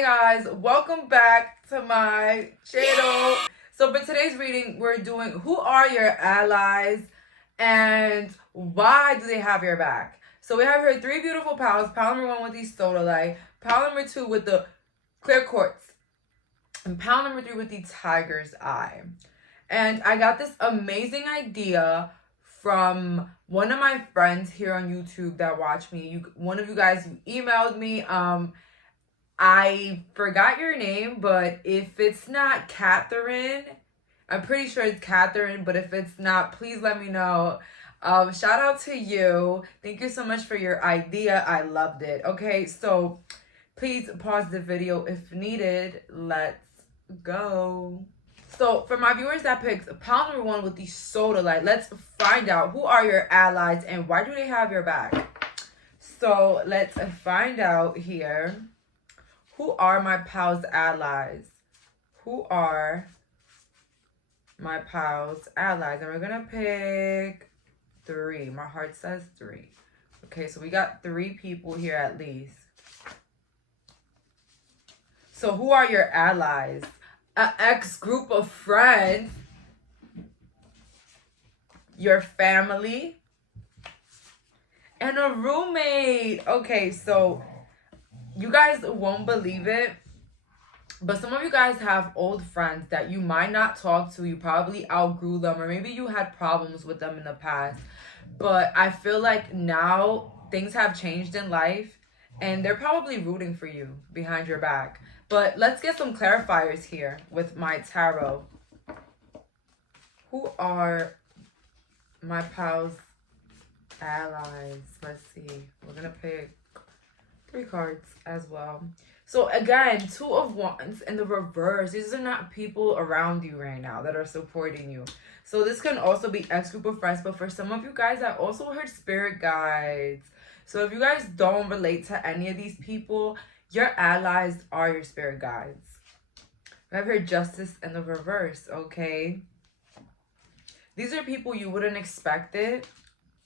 Hey guys, welcome back to my channel. So for today's reading, we're doing who are your allies and why do they have your back? So we have here three beautiful pals. Pal number one with the sodalite, pal number two with the clear quartz, and pal number three with the tiger's eye. And I got this amazing idea from one of my friends here on YouTube that watch me. One of you guys emailed me. I forgot your name, but if it's not Catherine, I'm pretty sure it's Catherine, but if it's not, please let me know. Shout out to you. Thank you so much for your idea. I loved it. Okay, so please pause the video if needed. Let's go. So for my viewers that picked pal number one with the sodalite, let's find out who are your allies and why do they have your back. So let's find out here. Who are my pals' allies? Who are my pals' allies? And we're going to pick three. My heart says three. Okay, so we got three people here at least. So who are your allies? An ex-group of friends. Your family. And a roommate. Okay, so you guys won't believe it, but some of you guys have old friends that you might not talk to. You probably outgrew them, or maybe you had problems with them in the past. But I feel like now things have changed in life, and they're probably rooting for you behind your back. But let's get some clarifiers here with my tarot. Who are my pals' allies? Let's see. We're going to pick three cards as well. So again, two of wands in the reverse. These are not people around you right now that are supporting you. So this can also be ex-group of friends, but for some of you guys, I also heard spirit guides. So if you guys don't relate to any of these people, your allies are your spirit guides. I have heard justice in the reverse, okay? These are people you wouldn't expect it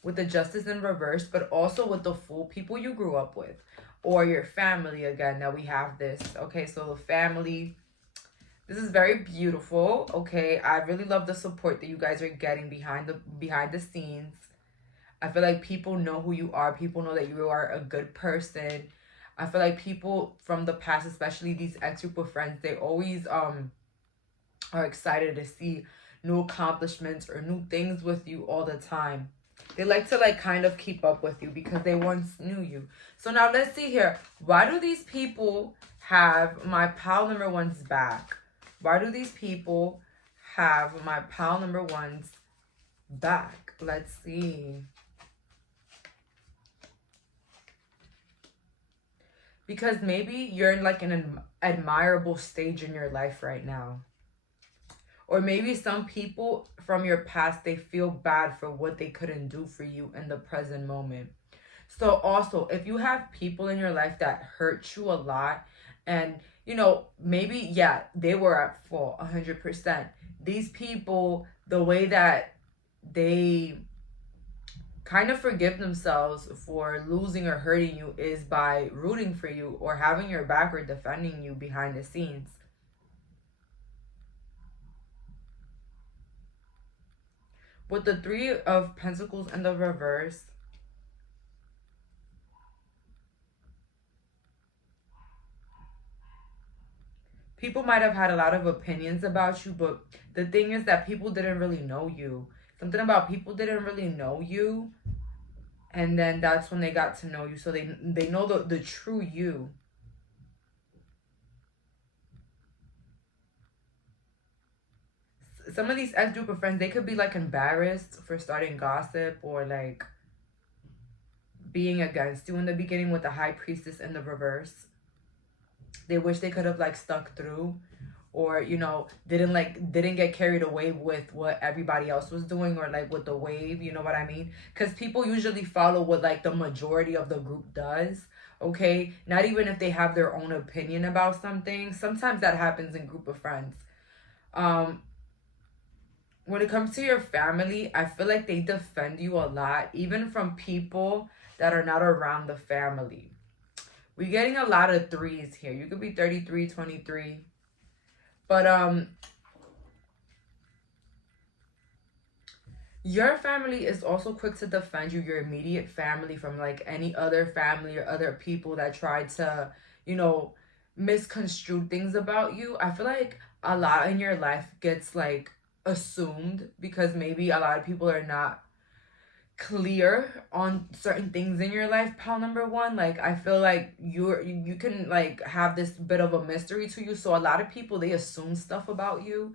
with the justice in reverse, but also with the fool, people you grew up with. Or your family again. Now we have this. Okay, so the family. This is very beautiful. Okay, I really love the support that you guys are getting behind the scenes. I feel like people know who you are. People know that you are a good person. I feel like people from the past, especially these ex-group of friends, they always are excited to see new accomplishments or new things with you all the time. They like to kind of keep up with you because they once knew you. So now let's see here. Why do these people have my pal number one's back? Why do these people have my pal number one's back? Let's see. Because maybe you're in an admirable stage in your life right now. Or maybe some people from your past, they feel bad for what they couldn't do for you in the present moment. So also, if you have people in your life that hurt you a lot and, maybe, yeah, they were at fault 100%. These people, the way that they kind of forgive themselves for losing or hurting you is by rooting for you or having your back or defending you behind the scenes. With the Three of Pentacles in the reverse, people might have had a lot of opinions about you, but the thing is that people didn't really know you. Something about people didn't really know you, and then that's when they got to know you. So they know the true you. Some of these ex-group of friends, they could be embarrassed for starting gossip or being against you in the beginning with the High Priestess in the reverse. They wish they could have stuck through or didn't get carried away with what everybody else was doing or with the wave, you know what I mean? Because people usually follow what the majority of the group does. Okay, not even if they have their own opinion about something. Sometimes that happens in group of friends. When it comes to your family, I feel like they defend you a lot, even from people that are not around the family. We're getting a lot of threes here. You could be 33, 23. But your family is also quick to defend you, your immediate family, from like any other family or other people that try to, you know, misconstrue things about you. I feel like a lot in your life gets like assumed because maybe a lot of people are not clear on certain things in your life, pal number one. Like I feel like you can like have this bit of a mystery to you, so a lot of people, they assume stuff about you.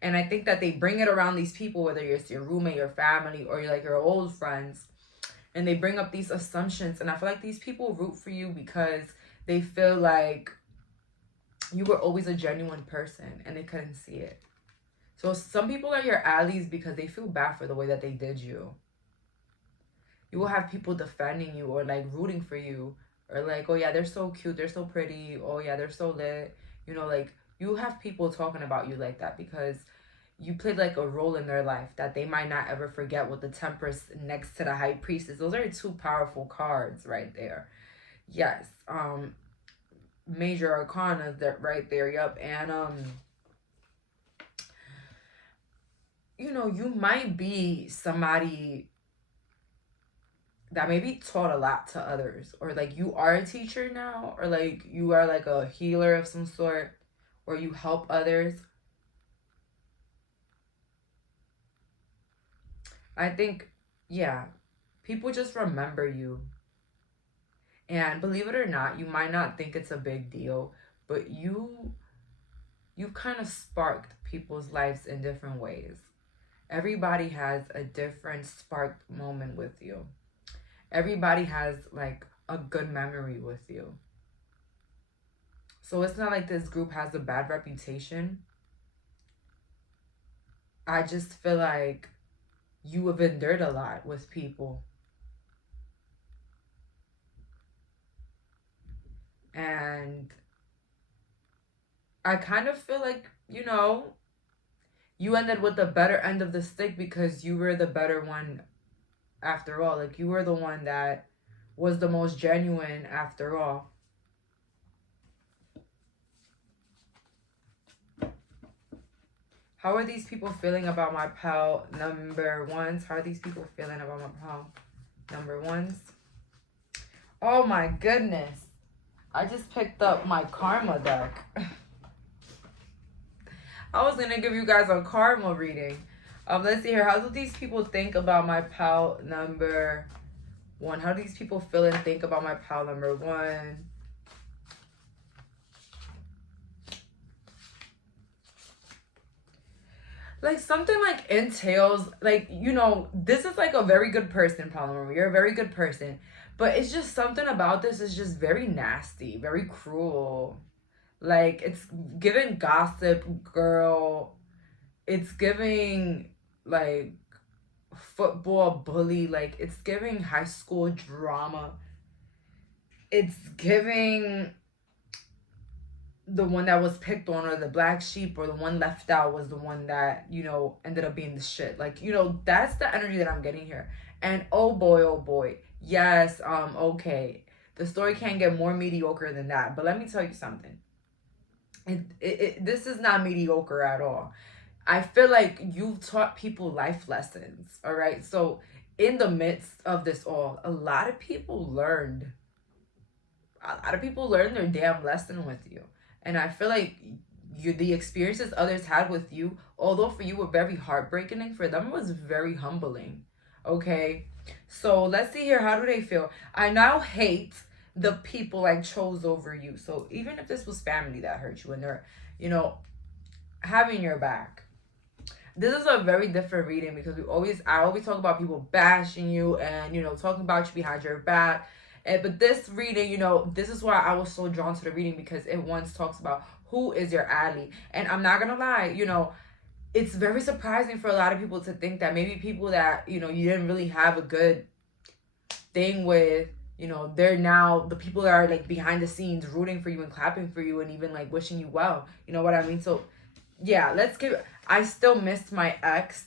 And I think that they bring it around these people, whether it's your roommate, your family, or like your old friends, and they bring up these assumptions. And I feel like these people root for you because they feel like you were always a genuine person and they couldn't see it. So some people are your allies because they feel bad for the way that they did you. You will have people defending you or like rooting for you, or like, oh yeah, they're so cute, they're so pretty, oh yeah, they're so lit. You know, like you have people talking about you like that because you played like a role in their life that they might not ever forget, with the Temperance next to the High Priestess. Those are two powerful cards right there. Yes. Major arcana that right there. Yep. And you know, you might be somebody that maybe taught a lot to others, or like you are a teacher now, or like you are like a healer of some sort, or you help others. I think, yeah, people just remember you. And believe it or not, you might not think it's a big deal, but you've kind of sparked people's lives in different ways. Everybody has a different sparked moment with you. Everybody has like a good memory with you. So it's not like this group has a bad reputation. I just feel like you have endured a lot with people. And I kind of feel like, you know, you ended with the better end of the stick because you were the better one after all. Like you were the one that was the most genuine after all. How are these people feeling about my pal number ones? How are these people feeling about my pal number ones? Oh my goodness. I just picked up my karma deck. I was gonna give you guys a karma reading. Let's see here. How do these people think about my pal number one? How do these people feel and think about my pal number one? Like something like entails, like, you know, this is like a very good person, pal number one. You're a very good person. But it's just something about this is just very nasty, very cruel. Like it's giving gossip girl. It's giving like football bully. Like it's giving high school drama. It's giving the one that was picked on, or the black sheep, or the one left out was the one that, you know, ended up being the shit. Like, you know, that's the energy that I'm getting here. And oh boy, yes, okay, the story can't get more mediocre than that. But let me tell you something. This is not mediocre at all. I feel like you've taught people life lessons, all right? So in the midst of this all, a lot of people learned their damn lesson with you. And I feel like the experiences others had with you, although for you were very heartbreaking, for them it was very humbling. Okay? So let's see here. How do they feel? I now hate the people I chose over you. So even if this was family that hurt you and they're, you know, having your back, this is a very different reading because I always talk about people bashing you and, you know, talking about you behind your back. But this reading, you know, this is why I was so drawn to the reading, because it once talks about who is your ally. And I'm not gonna lie, you know, it's very surprising for a lot of people to think that maybe people that, you know, you didn't really have a good thing with, you know, they're now the people that are like behind the scenes rooting for you and clapping for you and even like wishing you well. You know what I mean? So yeah, I still missed my ex.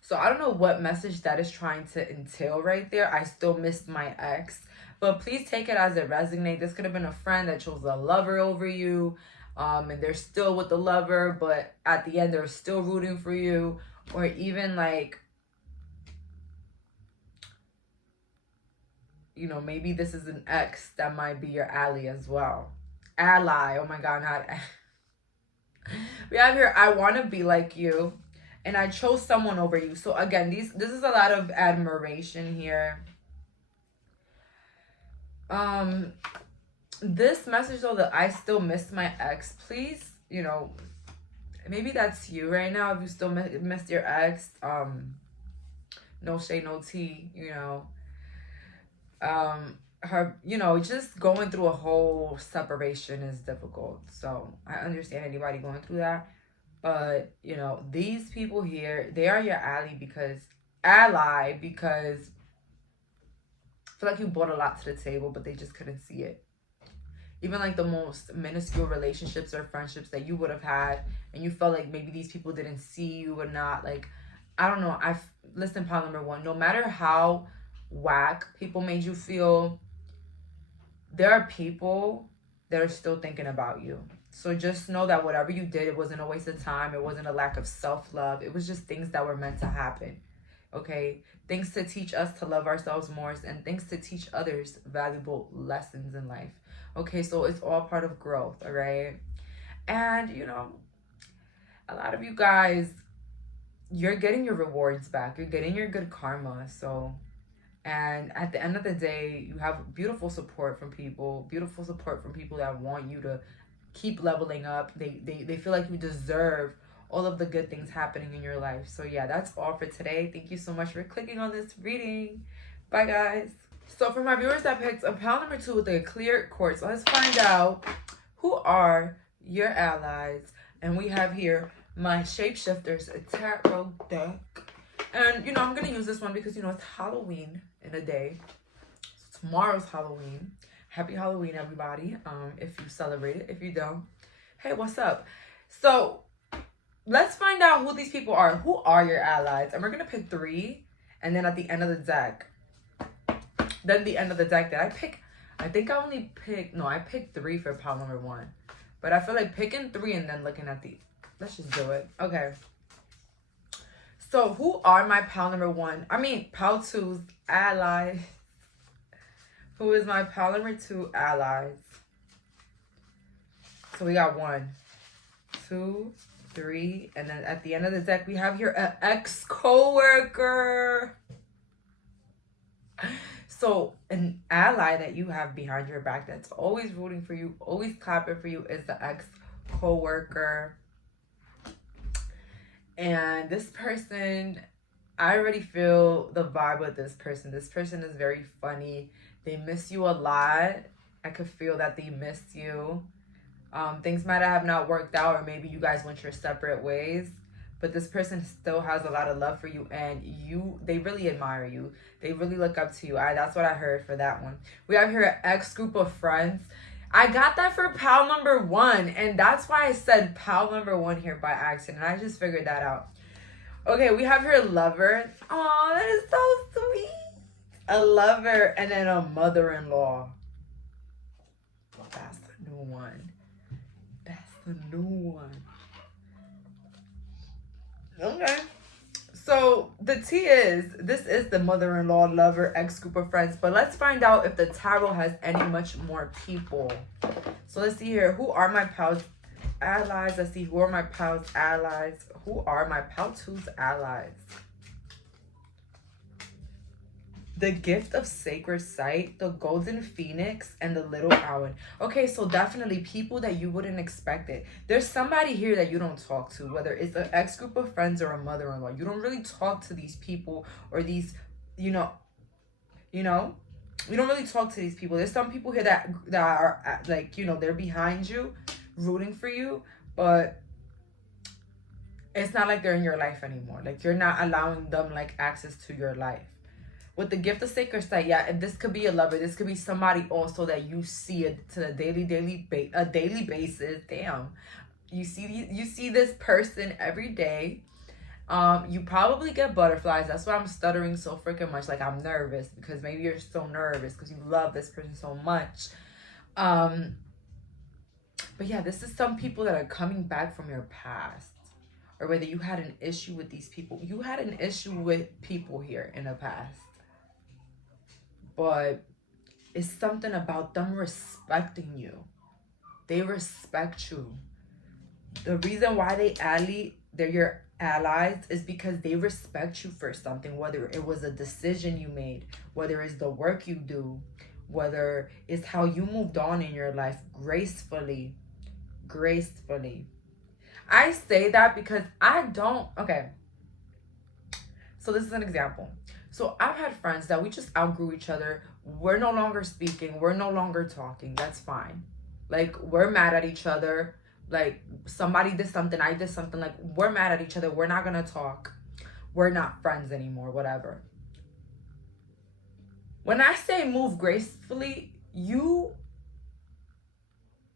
So I don't know what message that is trying to entail right there. I still missed my ex. But please take it as it resonates. This could have been a friend that chose a lover over you. And they're still with the lover, but at the end, they're still rooting for you. Or even like, you know, maybe this is an ex that might be your ally as well. Ally. Oh my God, not... We have here, I want to be like you. And I chose someone over you. So again, this is a lot of admiration here. This message though, that I still miss my ex, please, you know, maybe that's you right now. If you still miss your ex, no shade, no tea, you know. Her, you know, just going through a whole separation is difficult. So I understand anybody going through that. But, you know, these people here, they are your ally because I feel like you brought a lot to the table, but they just couldn't see it. Even like the most minuscule relationships or friendships that you would have had, and you felt like maybe these people didn't see you or not. Like, I don't know. Listen, pile number one, no matter how whack people made you feel, there are people that are still thinking about you. So just know that whatever you did, it wasn't a waste of time. It wasn't a lack of self-love. It was just things that were meant to happen. Okay? Things to teach us to love ourselves more, and things to teach others valuable lessons in life. Okay, so it's all part of growth, all right? And, you know, a lot of you guys, you're getting your rewards back. You're getting your good karma. So, and at the end of the day, you have beautiful support from people that want you to keep leveling up. They feel like you deserve all of the good things happening in your life. So yeah, that's all for today. Thank you so much for clicking on this reading. Bye, guys. So for my viewers that picked a pile number 2 with a clear quartz, let's find out who are your allies. And we have here my Shapeshifters tarot deck. And, you know, I'm going to use this one because, you know, it's Halloween in a day. So tomorrow's Halloween. Happy Halloween, everybody. If you celebrate it. If you don't, hey, what's up? So let's find out who these people are. Who are your allies? And we're going to pick 3. And then at the end of the deck, that I pick, I think I only picked, no, I picked 3 for pile number 1. But I feel like picking 3 and then looking at the, let's just do it. Okay. So who are my pile number 1? I mean, pile 2's allies. Who is my pile number 2 allies? So we got 1, 2, 3. And then at the end of the deck, we have here an ex-coworker. So an ally that you have behind your back that's always rooting for you, always clapping for you, is the ex-coworker. And this person, I already feel the vibe with this person. This person is very funny. They miss you a lot. I could feel that they miss you. Things might have not worked out, or maybe you guys went your separate ways. But this person still has a lot of love for you, and they really admire you. They really look up to you. That's what I heard for that one. We have here an ex group of friends. I got that for pile number 1, and that's why I said pile number 1 here by accident. I just figured that out. Okay, we have here a lover. Oh, that is so sweet. A lover, and then a mother-in-law. That's the new one. That's the new one. Okay. So the tea is, this is the mother-in-law, lover, ex-group of friends. But let's find out if the tarot has any much more people. So let's see here. Who are my pals' allies? Let's see. Who are my pals' allies? Who are my pal 2's allies? The gift of sacred sight, the golden phoenix, and the little owl. Okay, so definitely people that you wouldn't expect it. There's somebody here that you don't talk to, whether it's an ex group of friends or a mother-in-law. You don't really talk to these people, or these, you don't really talk to these people. There's some people here that are like, you know, they're behind you, rooting for you, but it's not like they're in your life anymore. Like, you're not allowing them like access to your life. With the gift of sacred sight, yeah, and this could be a lover. This could be somebody also that you see it to a daily basis. Damn, you see this person every day, You probably get butterflies. That's why I'm stuttering so freaking much. Like, I'm nervous because maybe you're so nervous because you love this person so much. But yeah, this is some people that are coming back from your past, or whether you had an issue with these people. You had an issue with people here in the past, but it's something about them respecting you. They respect you. The reason why they're your allies is because they respect you for something, whether it was a decision you made, whether it's the work you do, whether it's how you moved on in your life gracefully. I say that because okay, so this is an example. So I've had friends that we just outgrew each other. We're no longer speaking, we're no longer talking. That's fine. Like, we're mad at each other. Like, somebody did something, I did something. Like, we're mad at each other, we're not gonna talk, we're not friends anymore, whatever. When I say move gracefully, you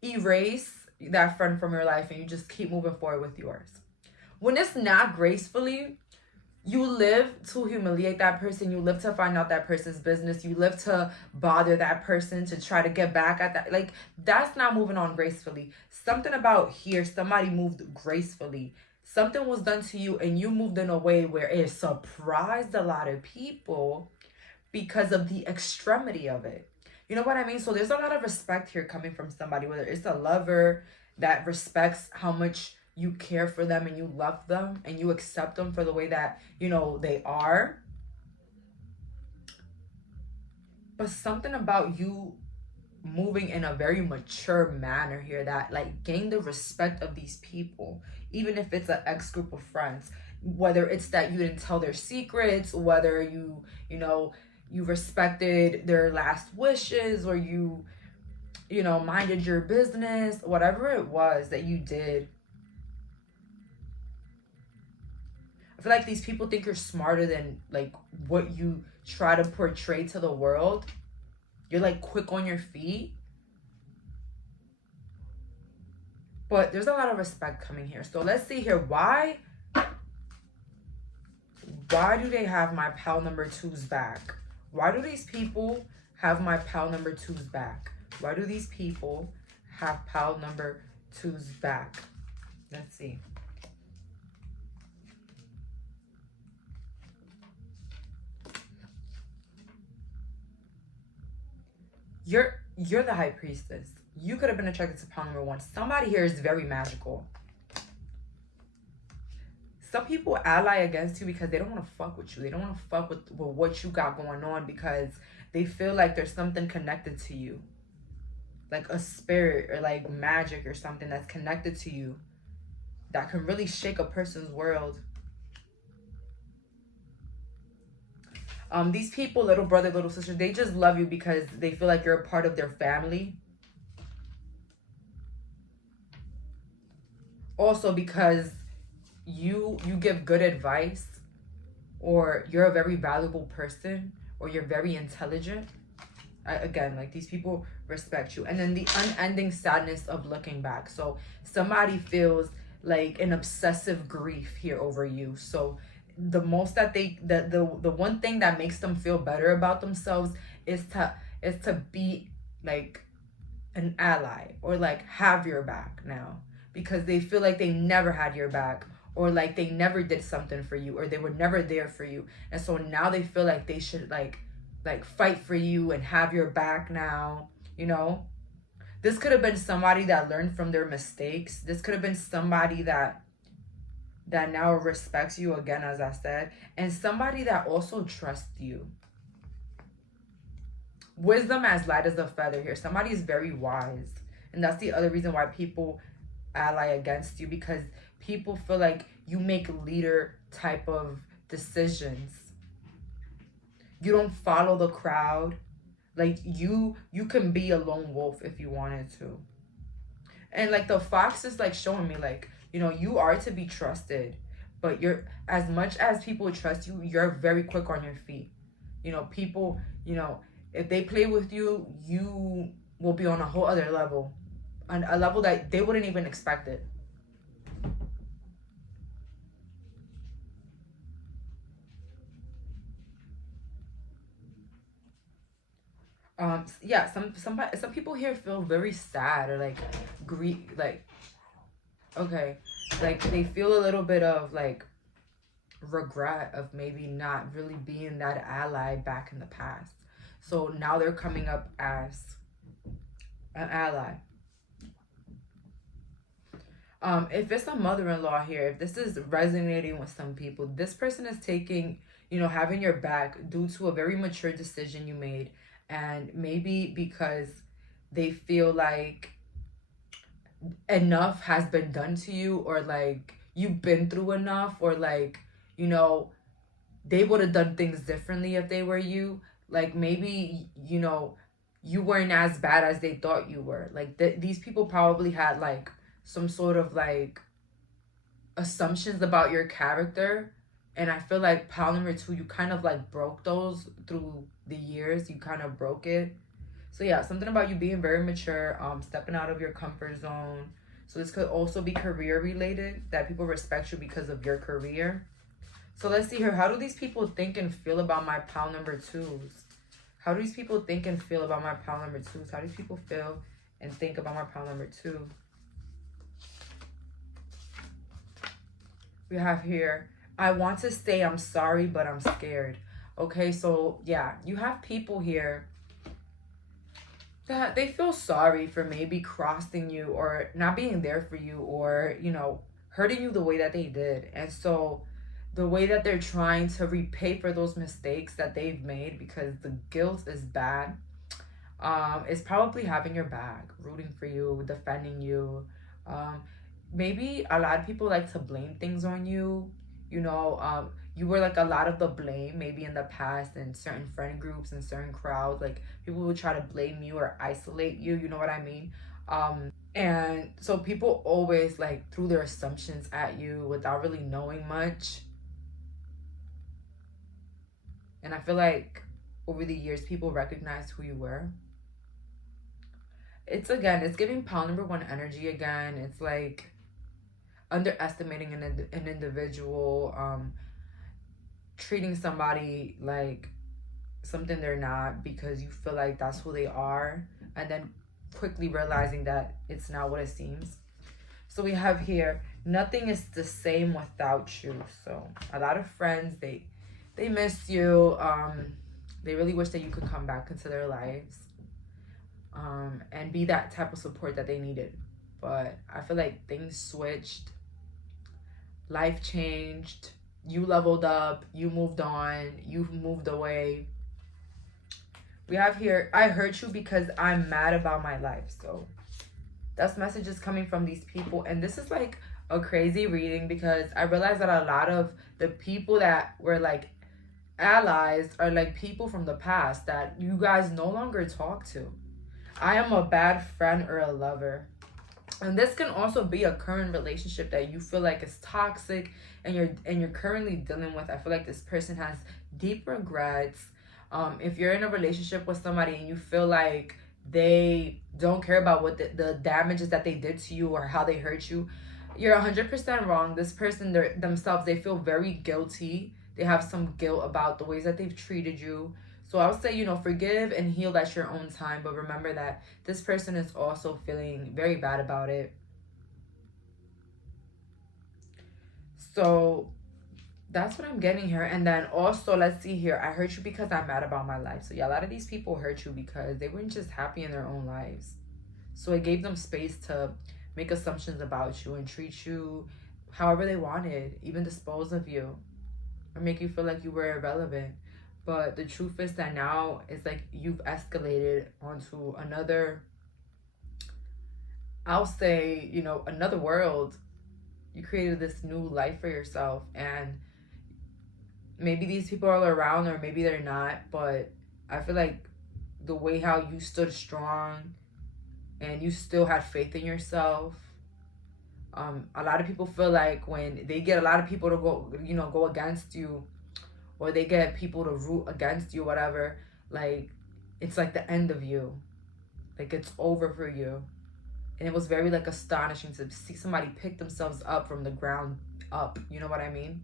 erase that friend from your life and you just keep moving forward with yours. When it's not gracefully, you live to humiliate that person. You live to find out that person's business. You live to bother that person, to try to get back at that. Like, that's not moving on gracefully. Something about here, somebody moved gracefully. Something was done to you and you moved in a way where it surprised a lot of people because of the extremity of it. You know what I mean? So there's a lot of respect here coming from somebody, whether it's a lover that respects how much you care for them and you love them and you accept them for the way that, you know, they are. But something about you moving in a very mature manner here that, like, gain the respect of these people, even if it's an ex group of friends, whether it's that you didn't tell their secrets, whether you respected their last wishes, or you minded your business, whatever it was that you did. I feel like these people think you're smarter than, like, what you try to portray to the world. You're, like, quick on your feet. But there's a lot of respect coming here. So let's see here. Why do they have my pile number 2's back? Why do these people have my pile number 2's back? Why do these people have pile number 2's back? Let's see. You're the high priestess. You could have been attracted to pile number 1. Somebody here is very magical. Some people ally against you because they don't want to fuck with you. They don't want to fuck with what you got going on because they feel like there's something connected to you. Like a spirit or like magic or something that's connected to you that can really shake a person's world. These people, little brother, little sister, they just love you because they feel like you're a part of their family. Also because you give good advice, or you're a very valuable person, or you're very intelligent. Again, like, these people respect you. And then the unending sadness of looking back. So somebody feels like an obsessive grief here over you. So the most that the one thing that makes them feel better about themselves is to be like an ally, or like have your back now, because they feel like they never had your back, or like they never did something for you, or they were never there for you. And so now they feel like they should like fight for you and have your back now, you know? This could have been somebody that learned from their mistakes. This could have been somebody that now respects you, again, as I said, and somebody that also trusts you. Wisdom as light as a feather here. Somebody is very wise. And that's the other reason why people ally against you, because people feel like you make leader type of decisions. You don't follow the crowd. Like, you can be a lone wolf if you wanted to. And like the fox is like showing me, like, you know, you are to be trusted, but you're, as much as people trust you, you're very quick on your feet. You know, people, you know, if they play with you, you will be on a whole other level, on a level that they wouldn't even expect it. Yeah, some people here feel very sad or like like, okay, like they feel a little bit of like regret of maybe not really being that ally back in the past. So now they're coming up as an ally. If it's a mother-in-law here, if this is resonating with some people, this person is taking, having your back due to a very mature decision you made, and maybe because they feel like enough has been done to you, or like you've been through enough, or like, you know, they would have done things differently if they were you. Like maybe, you weren't as bad as they thought you were. Like these people probably had like some sort of like assumptions about your character. And I feel like pile number two, you kind of like broke those through the years. You kind of broke it. So yeah, something about you being very mature, stepping out of your comfort zone. So this could also be career related, that people respect you because of your career. So let's see here. How do these people think and feel about my pile number twos? How do these people think and feel about my pile number twos? How do these people feel and think about my pile number two? We have here, I want to stay, I'm sorry, but I'm scared. Okay, so yeah, you have people here that they feel sorry for maybe crossing you or not being there for you, or, hurting you the way that they did. And so the way that they're trying to repay for those mistakes that they've made, because the guilt is bad, is probably having your back, rooting for you, defending you. Maybe a lot of people like to blame things on you. You were like a lot of the blame maybe in the past in certain friend groups and certain crowds. Like people would try to blame you or isolate you. You know what I mean? And so people always like threw their assumptions at you without really knowing much. And I feel like over the years, people recognized who you were. It's giving pile number one energy again. It's like underestimating an individual, treating somebody like something they're not because you feel like that's who they are, and then quickly realizing that it's not what it seems. So we have here, nothing is the same without you. So a lot of friends, they miss you. They really wish that you could come back into their lives, and be that type of support that they needed. But I feel like things switched, life changed, you leveled up, you moved on, you moved away. We have here, I hurt you because I'm mad about my life. So that's messages coming from these people. And this is like a crazy reading, because I realized that a lot of the people that were like allies are like people from the past that you guys no longer talk to. I am a bad friend or a lover. And this can also be a current relationship that you feel like is toxic, and you're currently dealing with. I feel like this person has deep regrets. If you're in a relationship with somebody and you feel like they don't care about what the damages that they did to you or how they hurt you, you're 100% wrong. This person, themselves, they feel very guilty. They have some guilt about the ways that they've treated you. So I would say, forgive and heal at your own time. But remember that this person is also feeling very bad about it. So that's what I'm getting here. And then also, let's see here. I hurt you because I'm mad about my life. So yeah, a lot of these people hurt you because they weren't just happy in their own lives. So it gave them space to make assumptions about you and treat you however they wanted, even dispose of you or make you feel like you were irrelevant. But the truth is that now it's like you've escalated onto another, I'll say, another world. You created this new life for yourself, and maybe these people are around or maybe they're not, but I feel like the way how you stood strong and you still had faith in yourself. A lot of people feel like when they get a lot of people to go against you, or they get people to root against you, whatever, like, it's like the end of you. Like, it's over for you. And it was very, like, astonishing to see somebody pick themselves up from the ground up. You know what I mean?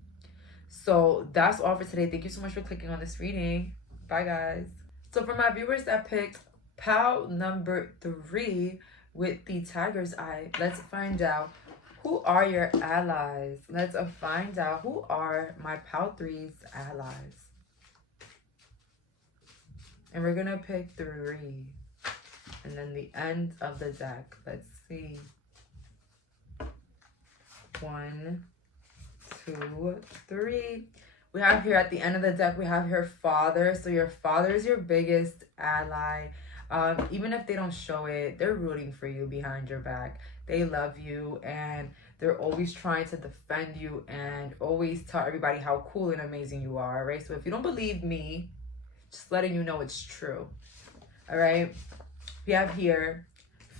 So that's all for today. Thank you so much for clicking on this reading. Bye, guys. So for my viewers that picked pile number 3 with the tiger's eye, let's find out who are your allies. Let's find out who are my pile 3's allies. And we're gonna pick 3. And then the end of the deck. Let's see. 1, 2, 3. We have here at the end of the deck, we have your father. So your father is your biggest ally. Even if they don't show it, they're rooting for you behind your back. They love you and they're always trying to defend you and always tell everybody how cool and amazing you are, right? So if you don't believe me, just letting you know it's true. All right. We have here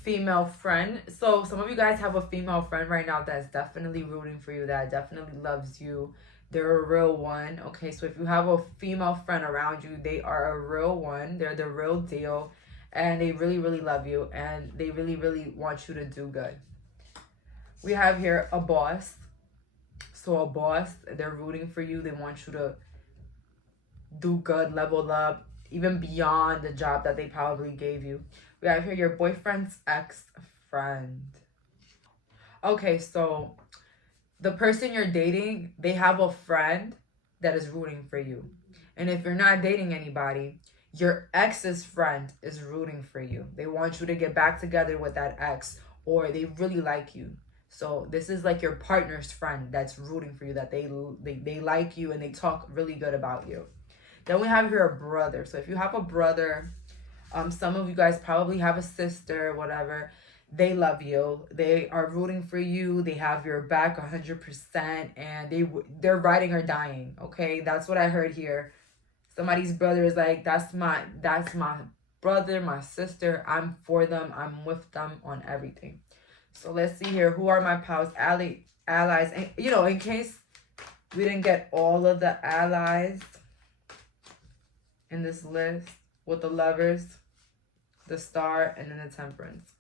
female friend. So some of you guys have a female friend right now that's definitely rooting for you, that definitely loves you. They're a real one. Okay, so if you have a female friend around you, they are a real one. They're the real deal. And they really, really love you. And they really, really want you to do good. We have here a boss. So a boss, they're rooting for you. They want you to do good, level up, even beyond the job that they probably gave you. We have here your boyfriend's ex-friend. Okay, so the person you're dating, they have a friend that is rooting for you. And if you're not dating anybody, your ex's friend is rooting for you. They want you to get back together with that ex, or they really like you. So this is like your partner's friend that's rooting for you, that they like you and they talk really good about you. Then we have here a brother. So if you have a brother, some of you guys probably have a sister, whatever. They love you. They are rooting for you. They have your back 100%, and they're riding or dying. Okay, that's what I heard here. Somebody's brother is like, that's my brother, my sister. I'm for them. I'm with them on everything. So let's see here. Who are my pals, allies? And you know, in case we didn't get all of the allies in this list, with the lovers, the star, and then the temperance.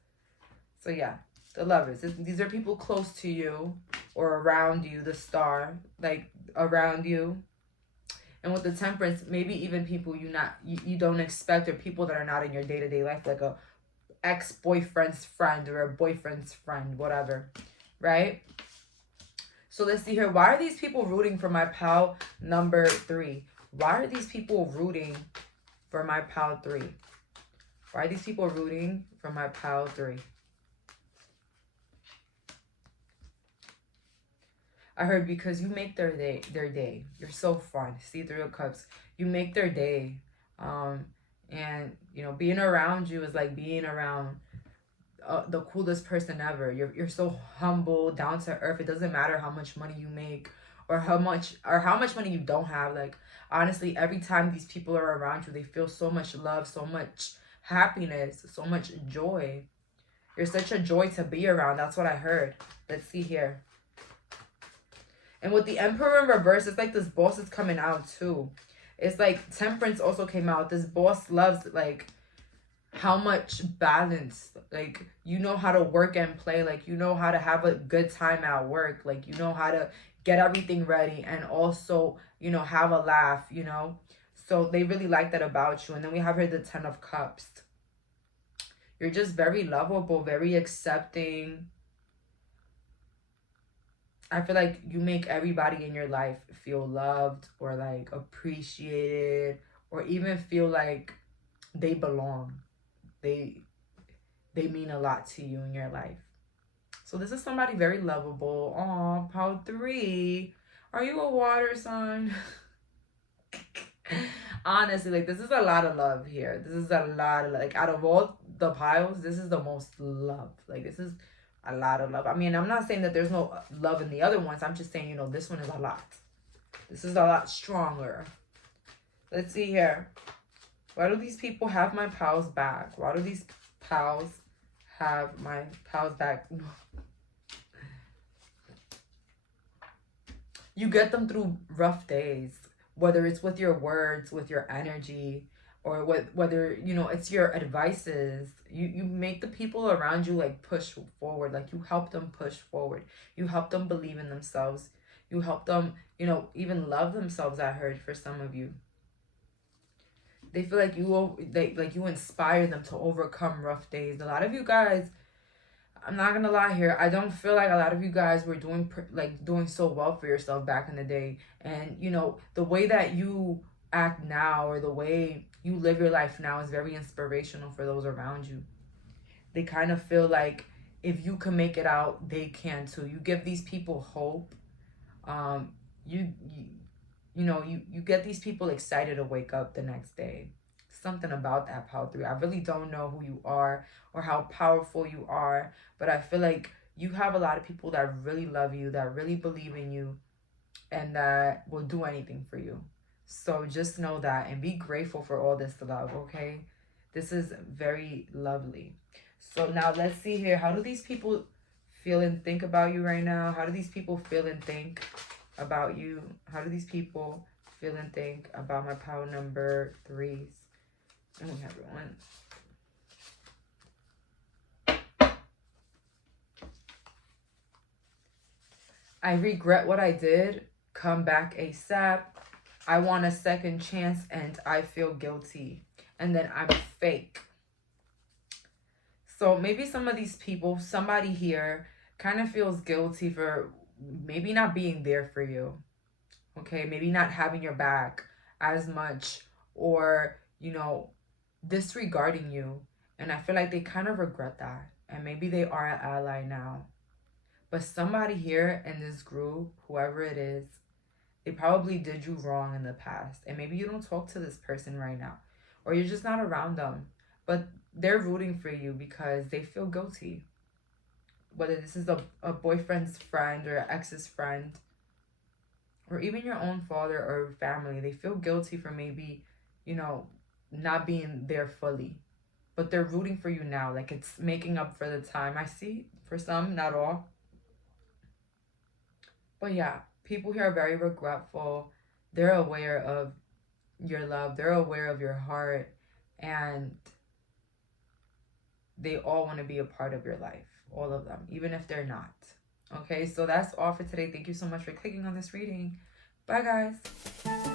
So yeah, the lovers. These are people close to you or around you. The star, like around you. And with the temperance, maybe even people you don't expect, or people that are not in your day-to-day life, like a ex-boyfriend's friend or a boyfriend's friend, whatever, right? So let's see here. Why are these people rooting for my pal number 3? Why are these people rooting for my pal 3? Why are these people rooting for my pal 3? I heard because you make their day. You're so fun. See, 3 of Cups. You make their day. And, you know, being around you is like being around the coolest person ever. You're so humble, down to earth. It doesn't matter how much money you make or how much money you don't have. Like, honestly, every time these people are around you, they feel so much love, so much happiness, so much joy. You're such a joy to be around. That's what I heard. Let's see here. And with the Emperor in reverse, it's like this boss is coming out too. It's like Temperance also came out. This boss loves like how much balance. Like, you know how to work and play. Like, you know how to have a good time at work. Like, you know how to get everything ready and also, you know, have a laugh, you know. So they really like that about you. And then we have here the 10 of Cups. You're just very lovable, very accepting. I feel like you make everybody in your life feel loved or like appreciated, or even feel like they belong. They mean a lot to you in your life. So this is somebody very lovable. Aw, pile 3. Are you a water sign? Honestly, like, this is a lot of love here. This is a lot of, like, out of all the piles, this is the most love. Like, this is a lot of love. I mean, I'm not saying that there's no love in the other ones. I'm just saying, you know, this one is a lot. This is a lot stronger. Let's see here. Why do these people have my pals back? Why do these pals have my pals back? You get them through rough days, whether it's with your words, with your energy, or whether, you know, it's your advices. You make the people around you like push forward. Like, you help them push forward. You help them believe in themselves. You help them, you know, even love themselves, I heard, for some of you. They feel like you inspire them to overcome rough days. A lot of you guys, I'm not gonna lie here, I don't feel like a lot of you guys were doing so well for yourself back in the day. And you know, the way that you act now, or the way you live your life now, is very inspirational for those around you. They kind of feel like if you can make it out, they can too. You give these people hope. um you get these people excited to wake up the next day. Something about that power 3. I really don't know who you are or how powerful you are, but I feel like you have a lot of people that really love you, that really believe in you, and that will do anything for you. So just know that and be grateful for all this love, okay? This is very lovely. So now let's see here. How do these people feel and think about you right now? How do these people feel and think about you? How do these people feel and think about my power number 3s? And we have one. I regret what I did. Come back ASAP. I want a second chance and I feel guilty. And then I'm fake. So maybe some of these people, somebody here kind of feels guilty for maybe not being there for you. Okay, maybe not having your back as much, or, you know, disregarding you. And I feel like they kind of regret that. And maybe they are an ally now. But somebody here in this group, whoever it is, they probably did you wrong in the past. And maybe you don't talk to this person right now, or you're just not around them. But they're rooting for you because they feel guilty. Whether this is a boyfriend's friend or an ex's friend, or even your own father or family, they feel guilty for maybe, you know, not being there fully. But they're rooting for you now. Like, it's making up for the time. I see, for some, not all. But yeah, people here are very regretful. They're aware of your love. They're aware of your heart. And they all want to be a part of your life. All of them, even if they're not. Okay, so that's all for today. Thank you so much for clicking on this reading. Bye, guys.